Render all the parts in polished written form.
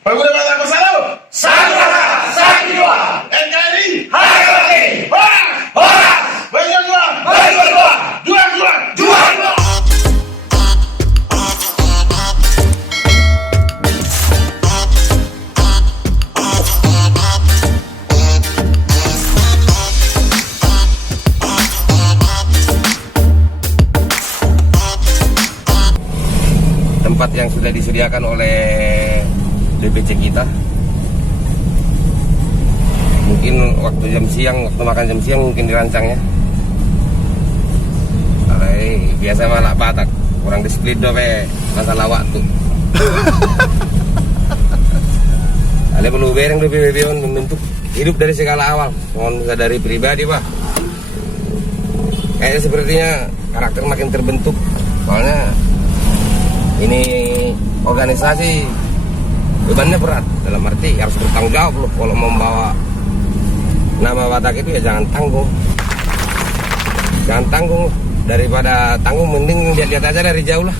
Pemuda Batak Bersatu, satu rasa, satu jiwa. NKRI, harga mati. Horas, horas. Berjuang, berjuang, juang, juang, juang. Tempat yang sudah disediakan oleh DPC kita. Mungkin waktu jam siang, waktu makan jam siang mungkin dirancangnya. Biasa malah Batak, kurang disiplin dope masalah waktu. Ada perlu bereng DPP membentuk hidup dari segala awal. Mohon sadari pribadi pak. Kayaknya sepertinya karakter makin terbentuk. Soalnya ini organisasi bebannya berat, dalam arti harus bertanggung jawab loh. Kalau membawa nama Batak itu ya jangan tanggung, daripada tanggung mending lihat-lihat aja dari jauh lah.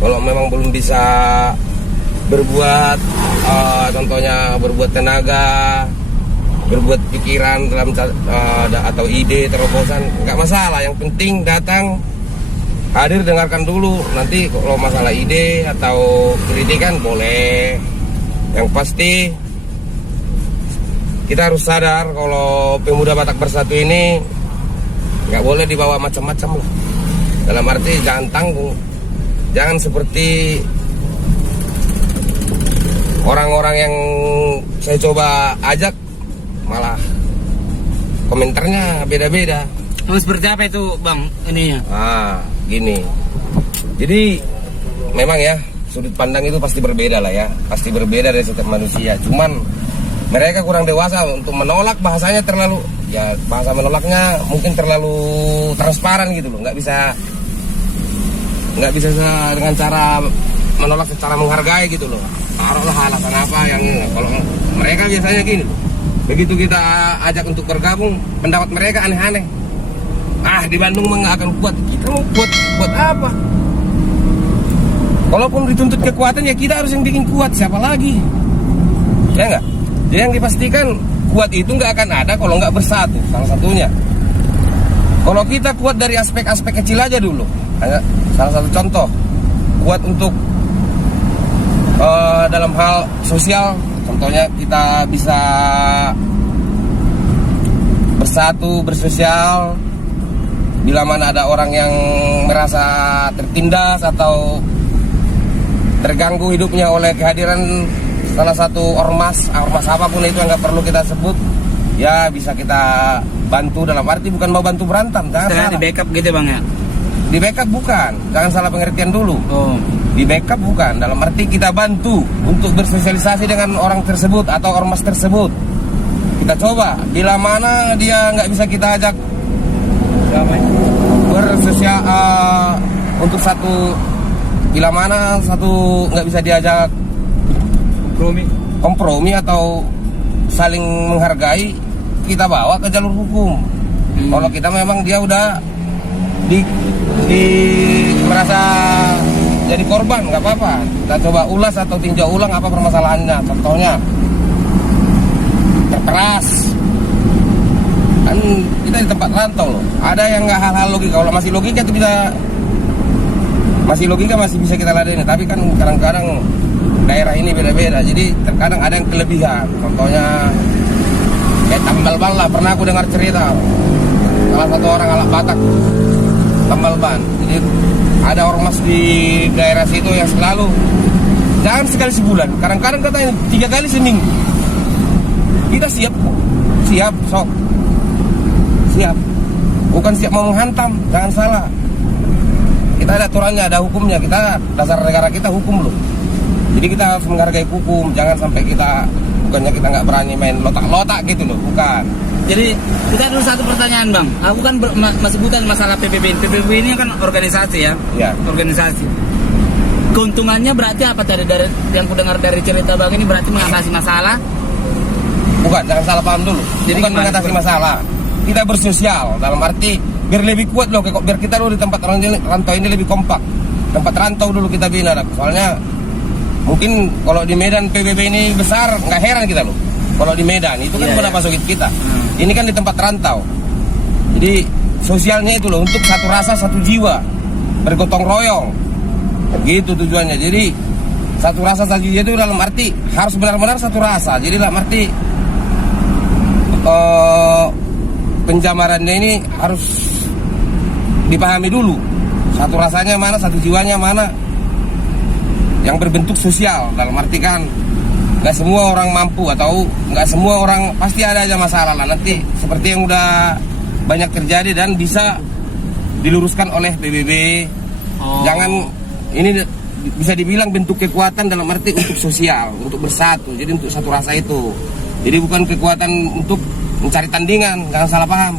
Kalau memang belum bisa berbuat, contohnya berbuat tenaga, berbuat pikiran dalam atau ide terobosan, nggak masalah. Yang penting datang, hadir, dengarkan dulu. Nanti kalau masalah ide atau kritikan boleh. Yang pasti kita harus sadar kalau Pemuda Batak Bersatu ini nggak boleh dibawa macam-macam lah. Dalam arti jangan tanggung, jangan seperti orang-orang yang saya coba ajak malah komentarnya beda-beda. Seperti apa itu bang ininya? Gini, jadi memang ya sudut pandang itu pasti berbeda lah ya, pasti berbeda dari setiap manusia. Cuman mereka kurang dewasa untuk menolak, bahasanya terlalu, ya bahasa menolaknya mungkin terlalu transparan gitu loh, nggak bisa dengan cara menolak secara menghargai gitu loh. Taruhlah alasan apa yang ini. Kalau mereka biasanya gini, begitu kita ajak untuk bergabung, pendapat mereka aneh-aneh. Di Bandung mah nggak akan kuat. Kita mau buat apa? Kalaupun dituntut kekuatan ya kita harus yang bikin kuat. Siapa lagi? Ya nggak? Jadi yang dipastikan kuat itu nggak akan ada kalau nggak bersatu. Salah satunya. Kalau kita kuat dari aspek-aspek kecil aja dulu. Salah satu contoh, kuat untuk dalam hal sosial. Contohnya kita bisa bersatu, bersosial. Bila mana ada orang yang merasa tertindas atau terganggu hidupnya oleh kehadiran salah satu ormas apapun itu yang nggak perlu kita sebut, ya bisa kita bantu. Dalam arti bukan mau bantu berantem, jangan di backup gitu bang ya? Di backup bukan, jangan salah pengertian dulu. Di backup bukan, dalam arti kita bantu untuk bersosialisasi dengan orang tersebut atau ormas tersebut. Kita coba, bila mana dia nggak bisa kita ajak bersosial untuk satu, bila mana satu nggak bisa diajak kompromi atau saling menghargai, kita bawa ke jalur hukum. Kalau kita memang dia udah di merasa jadi korban, nggak apa-apa, kita coba ulas atau tinjau ulang apa permasalahannya. Contohnya terperas, kan kita di tempat rantau loh, ada yang nggak hal-hal logika. Kalau masih logika itu masih bisa kita ladeni. Tapi kan kadang-kadang daerah ini beda-beda, jadi terkadang ada yang kelebihan. Contohnya kayak tambal ban lah, pernah aku dengar cerita salah satu orang anak Batak tambal ban. Jadi ada ormas di daerah situ yang selalu, jangan sekali sebulan, kadang-kadang katanya 3 kali seminggu. Kita siap, sok siap, bukan siap mau menghantam, jangan salah. Kita ada aturannya, ada hukumnya. Kita, dasar negara kita hukum loh. Jadi kita harus menghargai hukum, jangan sampai kita, bukannya kita nggak berani main lotak-lotak gitu loh, bukan. Jadi kita dulu satu pertanyaan bang, aku kan sebutan masalah PBB. PBB ini kan organisasi ya? Ya. Organisasi. Keuntungannya berarti apa tadi dari yang ku dengar dari cerita bang ini, berarti mengatasi masalah? Bukan, jangan salah paham dulu. Jadi bukan mengatasi masalah. Kita bersosial, dalam arti biar lebih kuat loh, biar kita dulu di tempat rantau ini lebih kompak. Tempat rantau dulu kita bina, soalnya Mungkin kalau di Medan PBB ini besar, nggak heran kita loh. Kalau di Medan itu kan berapa sogit kita. Ini kan di tempat rantau. Jadi sosialnya itu loh, untuk satu rasa satu jiwa, bergotong royong. Gitu tujuannya. Jadi satu rasa satu jiwa itu dalam arti harus benar-benar satu rasa. Jadi dalam arti penjamarannya ini harus dipahami dulu. Satu rasanya mana, satu jiwanya mana, yang berbentuk sosial. Dalam arti kan nggak semua orang mampu, atau nggak semua orang, pasti ada aja masalah lah nanti, seperti yang udah banyak terjadi dan bisa diluruskan oleh PBB. Jangan, ini bisa dibilang bentuk kekuatan dalam arti untuk sosial, untuk bersatu, jadi untuk satu rasa itu. Jadi bukan kekuatan untuk mencari tandingan, jangan salah paham.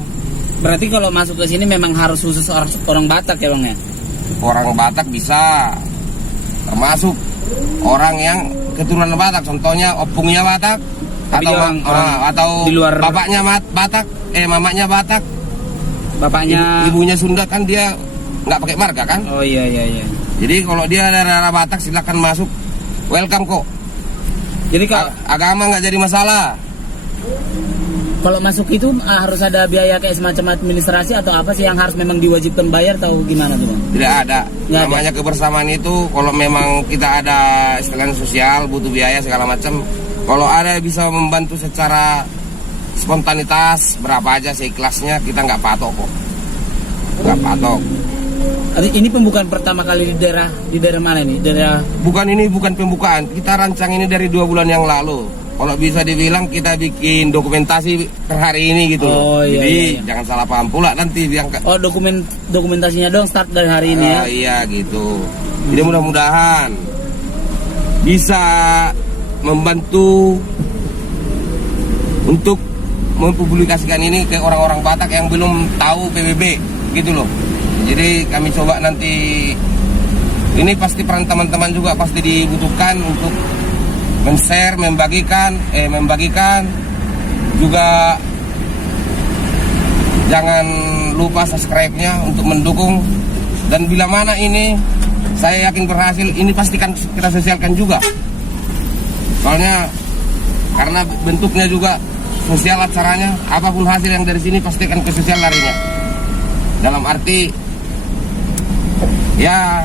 Berarti kalau masuk ke sini memang harus khusus orang Batak ya Bang ya? Orang Batak bisa, termasuk orang yang keturunan Batak, contohnya opungnya Batak, tapi atau di luar bapaknya Batak, mamanya Batak, bapaknya ibunya Sunda, kan dia nggak pakai marga kan? Oh iya. Jadi kalau dia dari arah Batak silakan masuk, welcome kok. Jadi kalau agama nggak jadi masalah. Kalau masuk itu harus ada biaya kayak semacam administrasi atau apa sih yang harus memang diwajibkan bayar atau gimana tuh Bang? Tidak ada. Namanya kebersamaan itu kalau memang kita ada istilahnya sosial, butuh biaya segala macam. Kalau ada bisa membantu secara spontanitas, berapa aja seikhlasnya, kita nggak patok kok. Nggak patok. Ini pembukaan pertama kali di daerah mana ini? Bukan pembukaan. Kita rancang ini dari 2 bulan yang lalu. Kalau bisa dibilang kita bikin dokumentasi per hari ini gitu loh. Jadi jangan salah paham pula nanti diangkat. Oh, dokumentasinya dong start dari hari ini ya. Iya gitu. Jadi mudah-mudahan bisa membantu untuk mempublikasikan ini ke orang-orang Batak yang belum tahu PBB gitu loh. Jadi kami coba nanti, ini pasti peran teman-teman juga pasti dibutuhkan untuk men-share, membagikan juga. Jangan lupa subscribe-nya untuk mendukung, dan bila mana ini saya yakin berhasil, ini pastikan kita sosialkan juga. Soalnya karena bentuknya juga sosial acaranya, apapun hasil yang dari sini pastikan ke sosial larinya. Dalam arti ya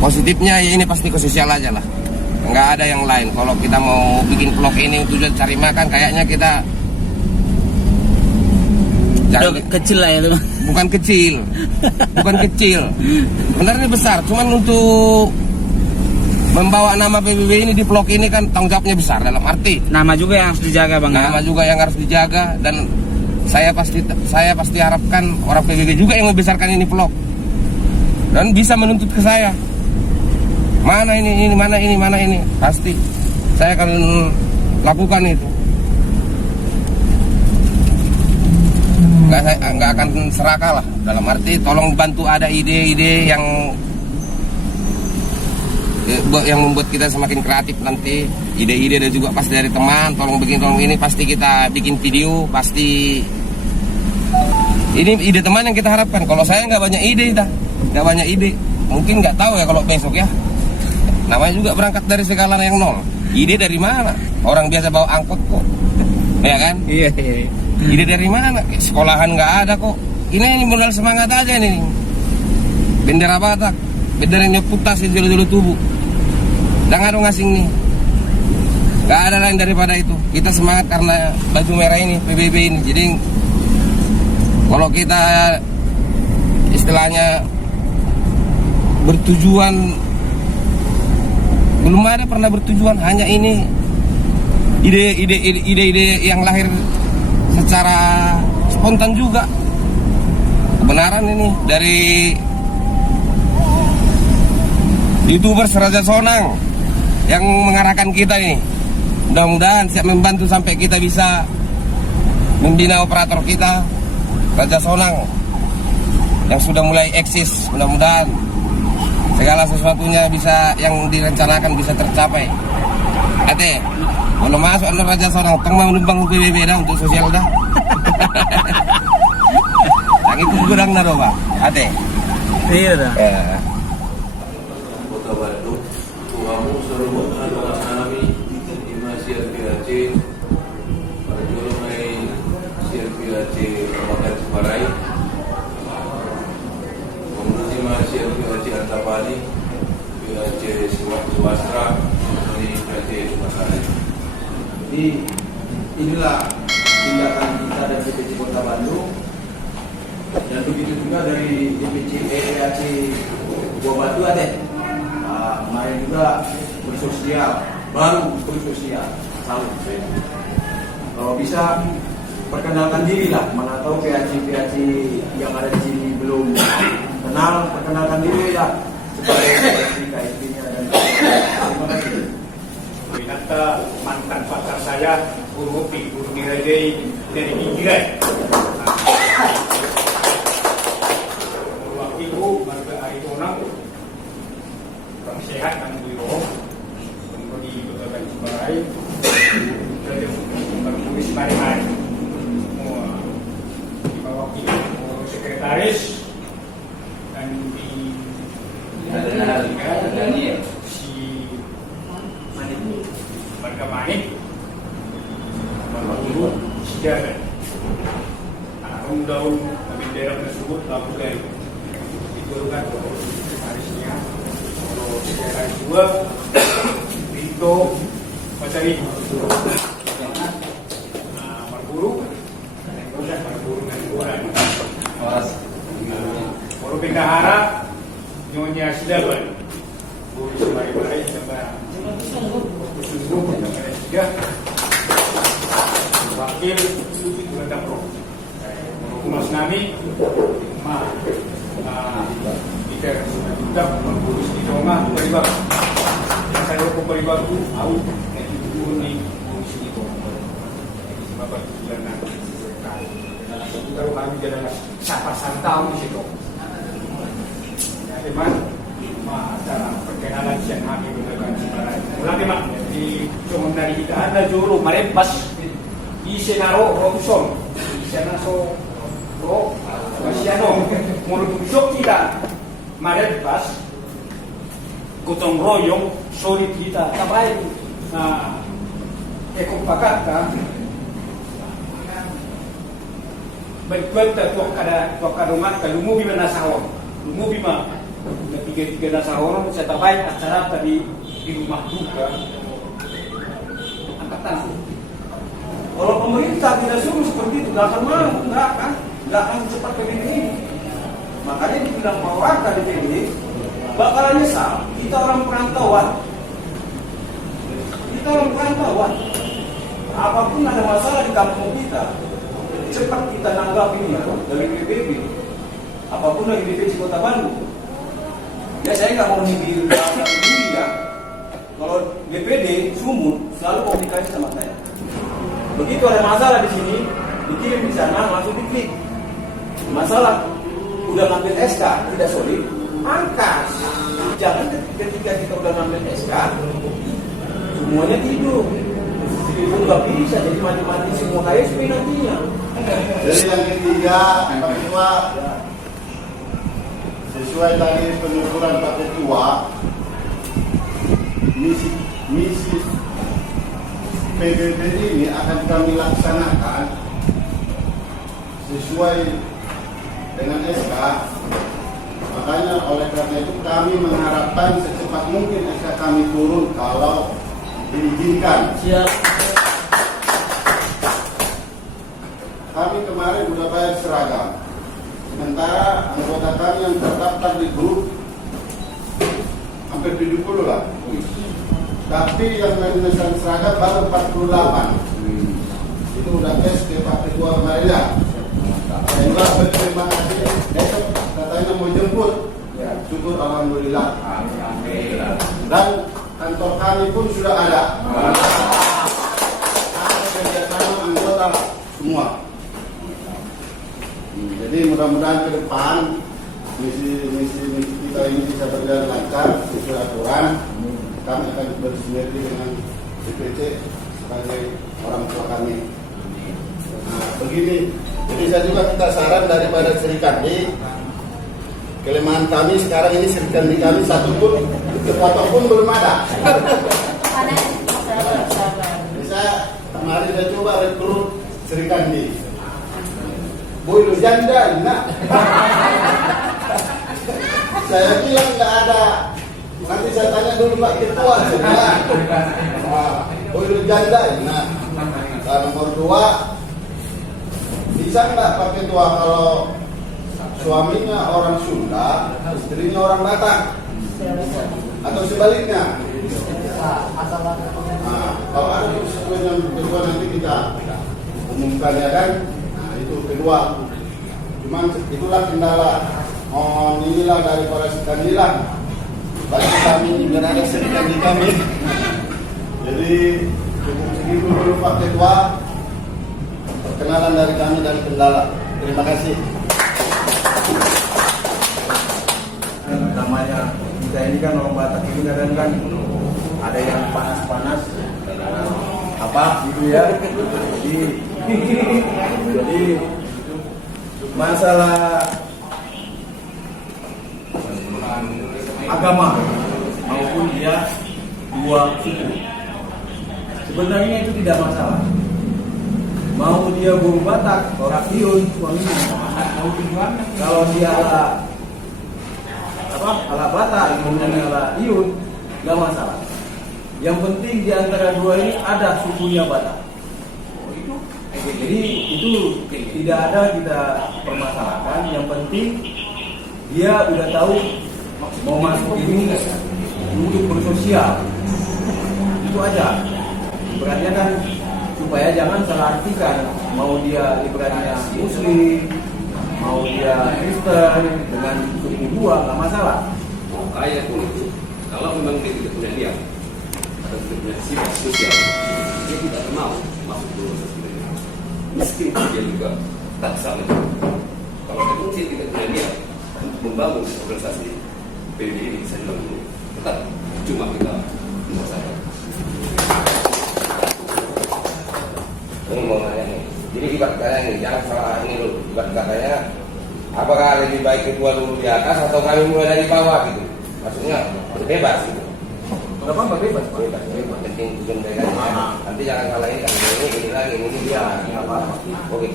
positifnya ya ini pasti ke sosial aja lah, nggak ada yang lain. Kalau kita mau bikin vlog ini tujuan cari makan, kayaknya kita kecil lah ya teman. Bukan kecil, sebenarnya besar. Cuman untuk membawa nama PBB ini di vlog ini kan tanggung jawabnya besar. Dalam arti nama juga yang harus dijaga Bang. Nama juga yang harus dijaga, dan saya pasti harapkan orang PBB juga yang membesarkan ini vlog dan bisa menuntut ke saya. Mana ini, mana ini. Pasti saya akan lakukan itu. Nggak akan serakah lah. Dalam arti tolong bantu ada ide-ide yang membuat kita semakin kreatif nanti. Ide-ide dan juga pasti dari teman. Tolong ini pasti kita bikin video. Pasti ini ide teman yang kita harapkan. Kalau saya nggak banyak ide, mungkin nggak tahu ya kalau besok ya. Namanya juga berangkat dari segala yang nol. Ide dari mana? Orang biasa bawa angkot kok, ya kan? Iya. Ide dari mana? Sekolahan nggak ada kok. Ini modal semangat aja nih. Bendera Batak, benderanya putas di julu tubuh. Jangan dong ngasing nih. Nggak ada lain daripada itu. Kita semangat karena baju merah ini, PBB ini. Jadi kalau kita istilahnya bertujuan, belum ada pernah bertujuan, hanya ini ide yang lahir secara spontan juga. Kebenaran ini dari YouTubers Raja Sonang yang mengarahkan kita ini. Mudah-mudahan siap membantu sampai kita bisa membina operator kita Raja Sonang yang sudah mulai eksis. Mudah-mudahan segala sesuatunya bisa, yang direncanakan bisa tercapai. Ate, kalau masuk anu Raja Sonang, tong mau numpang PBB dah untuk sosial dah. Yang itu kurang naro Pak. Ate. Iya dah. Ya. Kota Bandung Kami Ima CRPAC Parjolongai CRPAC Kabupaten Ciparai Ima CRPAC Antapani PAC Suwastra dari PAC Ciparai. Jadi inilah tindakan kita dari DPC Kota Bandung dan begitu juga dari DPC PAC Buah Batu ada. Kemarin juga bersosial, baru bersosial. Salut. Kalau bisa perkenalkan diri lah, mana tahu PAC yang ada di sini belum kenal, perkenalkan diri lah supaya KSP-nya dan terima kasih. Binata mantan pacar saya Guru Nirajai dari Ginggirai. Waktu itu warga Arizona kurang sehat kan biro di Kota Ciparai dari tulis hari-hari di bawah sekretaris dan di si warga Manik menurut sejarah daun bendera tersebut lakukan diturunkan sekretarisnya kalau sekretaris dua Vito Pasari Marburu dan Kuran Baru Bendahara Nyonya Sidaban Guru Semari-mari sampai tiga wakil Tuan Pro Mas Nami kita sudah mengurus di Jonga Peribak yang saya ke Peribak itu tahu itu nih fungsi itu sebab bulan itu kalau kami jalan siapa santau di situ ya teman acara perkenalan siang kami berdebat mulai mak di cuma dari kita ada juru marembas di Senaro Robson di Senaro Masiano menunjuk kita marembas gotong royong solid kita tabai ekopakat berkuat tuak rumah kalau mau bima nasahon mau bima tiga nasahon saya tabai acara tadi di rumah duka angkatan. Kalau pemerintah tidak suruh seperti itu, nggak akan mau, nggak akan cepat ke ini. Makanya dibilang mau warga di sini bakalan nyesal. Kita orang perantauan, apapun ada masalah di kampung kita, cepat kita nanggapin dari PBB. Apapun dari DPC Kota Bandung. Ya saya nggak mau nyindir ya. Kalau DPD Sumut selalu komunikasi sama saya. Begitu ada masalah di sini, dikirim di sana, langsung diklik. Masalah udah ngambil SK tidak solid, angkas. Jangan ketika kita udah ngambil SK, semuanya tidur. Itu nggak bisa, jadi mati-mati semua KSP nantinya. Jadi yang ketiga, Pak Ketua, sesuai tadi penuturan Pak Ketua, misi PBB ini akan kami laksanakan sesuai dengan SK. Makanya oleh karena itu kami mengharapkan secepat mungkin SK kami turun kalau diizinkan. Siap. Kami kemarin sudah bayar seragam. Sementara anggota kami yang terdaftar di grup hampir 70 lah. Tapi yang memesan seragam baru 48. Itu udah tes ke Pak Ketua kemarin ya. Saya juga berterima kasih. Besok katanya mau jemput. Ya, syukur alhamdulillah. Dan kantor kami pun sudah ada. Ada kerjasama anggota semua. Jadi mudah-mudahan ke depan misi kita ini bisa berjalan lancar sesuai aturan. Kami akan bersinergi dengan DPC sebagai orang tua kami. Nah, begini, jadi saya juga minta saran daripada Serikandi. Kelemahan kami sekarang ini Serikandi kami satu pun, ketua pun belum ada. coba rekrut Sri Kandi. Boy lu janda, nak. Saya bilang nggak ada. Nanti saya tanya dulu Pak Ketua. Boy lu janda, nak. Nomor 2, bisa nggak Pak Ketua kalau suaminya orang Sunda, istrinya orang Batak, atau sebaliknya? Nah, kalau ada yang kedua nanti kita umumkan ya kan. Nah, itu kedua. Cuman itulah kendala. Inilah dari para sekalian. Bagi kami dan ada serikan di kami. Jadi cukup segitu dulu Pak Ketua. Perkenalan dari kami dan kendala. Terima kasih. Namanya kita ini kan orang Batak ini kadang kan ada yang panas-panas apa gitu ya. Jadi masalah agama maupun dia dua suku sebenarnya itu tidak masalah. Mau dia guru Batak, orang Iun, suaminya kalau dia ala Batak, kemudian ala Iun, nggak masalah. Yang penting di antara dua ini ada sukunya Batak. Jadi itu tidak ada kita permasalahkan. Yang penting dia udah tahu mau masuk ini untuk bersosial. Itu aja. Ibaratnya kan supaya jangan salah artikan mau dia ibaratnya Muslim, mau dia Kristen dengan suku dua nggak masalah. Kaya pun itu, kalau memang dia tidak punya niat atau tidak punya sifat sosial, dia tidak mau masuk ke organisasi. Miskin dia juga tak sama. Kalau dia tidak punya niat untuk membangun organisasi PBB ini, saya bilang dulu, tetap cuma kita masalah. Ini mau nanya nih. Jadi ibarat katanya nih, jangan salah ini dulu. Ibarat katanya, apakah lebih baik ketua dulu di atas atau kami mulai dari bawah gitu? Maksudnya bebas gitu. Kenapa bebas? Bebas. Penting tujuan mereka. Nanti jangan salah ini ini lagi ini dia. Apa-apa. Oke.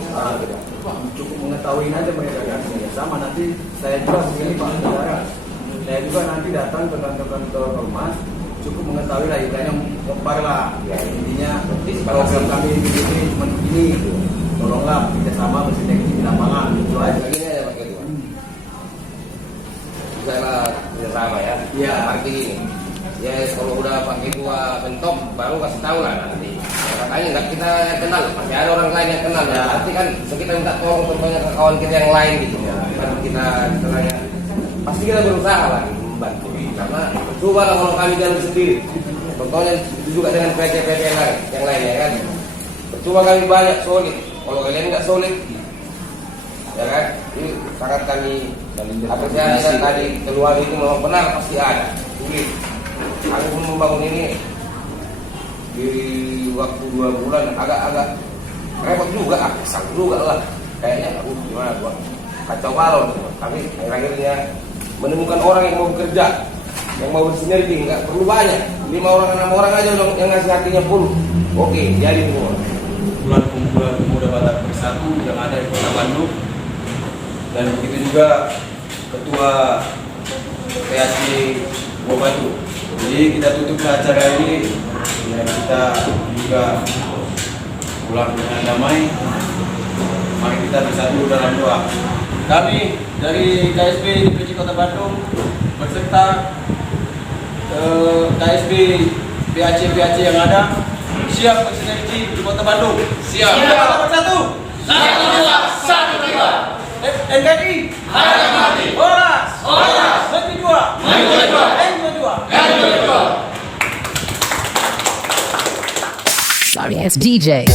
Cukup mengetahui aja mereka kan. Ya, sama nanti saya juga begini Pak Saudara. Saya juga nanti datang ke kantor ormas. Cukup mengetahui lah ibaratnya kompar lah. Ya intinya program kami ini cuma begini gitu. Tolonglah kerjasama bersih teknis di lapangan itu aja. Begini aja Pak Ketua. Misalnya kerjasama ya. Iya. Arti ini. Ya kalau udah Pak Ketua bentok baru kasih tahu lah nanti. Ya, katanya nggak kita yang kenal, masih ada orang lain yang kenal. Ya. Nanti kan kita minta tolong contohnya ke kawan kita yang lain gitu. Ya. Kalau kita istilahnya pasti kita berusaha lah membantu. Karena coba lah kalau kami jalan sendiri. Contohnya juga dengan PT-PT yang lain ya kan. Coba kami banyak solid. Kalau kalian nggak solid, ya kan? Ini sangat kami apresiasi tadi keluar itu memang benar pasti ada. Sulit. Kami pun membangun ini di waktu 2 bulan agak-agak repot juga, kesal juga lah. Kayaknya gimana gua kacau balau. Tapi akhirnya menemukan orang yang mau bekerja, yang mau bersinergi, nggak perlu banyak. 5 orang 6 orang aja yang ngasih hatinya full. Oke, jadi semua. Kumpulan pemuda Batak Bersatu yang ada di Kota Bandung, dan begitu juga Ketua PAC Gua Batu. Jadi kita tutup acara ini dan kita juga pulang dengan damai. Mari kita bersatu dalam doa. Kami dari KSB DPC Kota Bandung beserta KSB PAC yang ada siap bersinergi di Kota Bandung. Siap. Kota Bersatu. 1, 2, 1, 2. NKRI. Harga mati. Horas. Menteri 2. Menteri 2. Sorry, it's DJ.